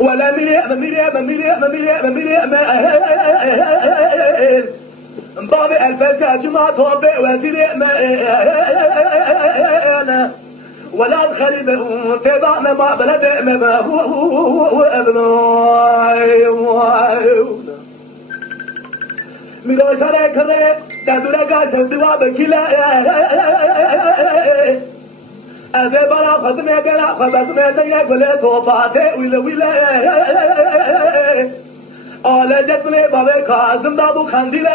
ولا مليء بابي الفساد ما توبي وزير ما ولا الخريب تبعنا ما بلد ما هو ابناي من شرع كذا تدرى قاشة دوا بكلا أذا بلا خدمة بلا خدمة دنيا كله توفاته ولا على جسمه بابا كازم دابو خنديله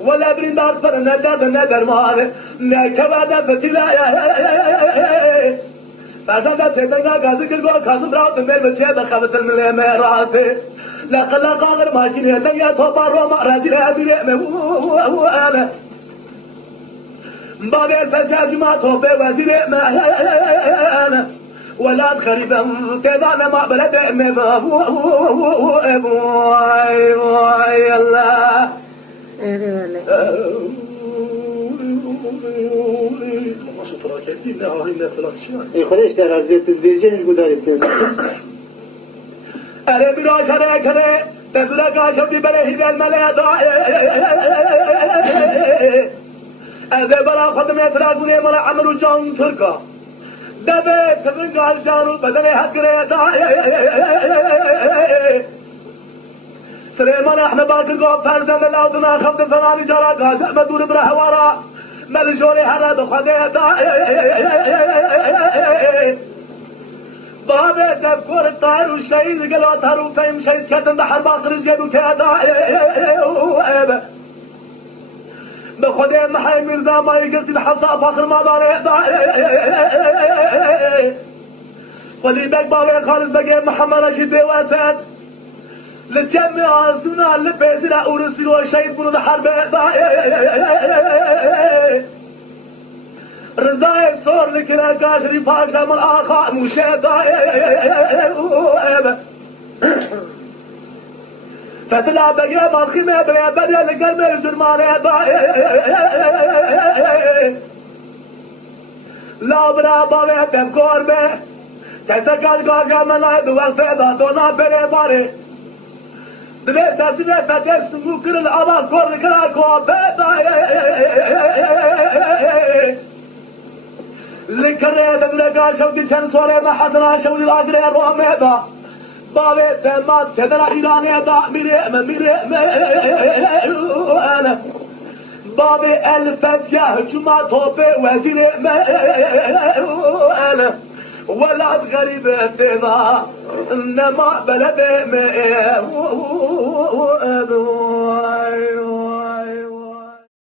ولا بريندار پر ندر مار نکواده فتیله بعدا چهتنا گازی کرگو کازم راوت مر بچه بخوت المله مراته لقلا قادر ماشینه دنیا تو بارو مراجی هدیه مو انا بابا الفساد ما توبه وزير ما انا ولاد خريبا كذا ما بلد ما هو ابوي الله خودش در حضرت دیجنش گذارید که اره بیراش اره کره بدورا کاشتی بره هیدل مله اره برا خودم اترازونه ملا عمرو جان ترکا دبه تبنگال جانو بدن حقره سليمان احنا باكر قوم فرزا من الاوضنا خفت فراني جرى قاسع مدور برهوارا ملجوري حراد خديتا بابي تذكر الطائر والشهيد قالوا طهروا فيهم شهيد كتن بحر باقر جيبوا كيدا بخدي محي مرزا ما يقلت الحصى فاخر ما داري ولي بك بابي خالد بقي محمد رشيد بواسد للجميع سنة لبيزنا أورسل وشيد من الحرب رزاي صور لكلا كاشري فاشا من آخر مشيدا فتلا بقى مالخيمة بقى بدأ لقلب الجرمانة لا بنا بابي بمكور به كيسا قال قاقا من لاي بوالفة داتونا بره باره دبي تاسينه فتش ممكن الأمام كور كلا كوبا لكره دبلغا شودي شن سوره ما حضر شودي الأجر رومه بابي تمات كدر إيراني دا ميري أنا بابي الفتية جمع توبي وزير أنا ولد غريب فينا إنما بلد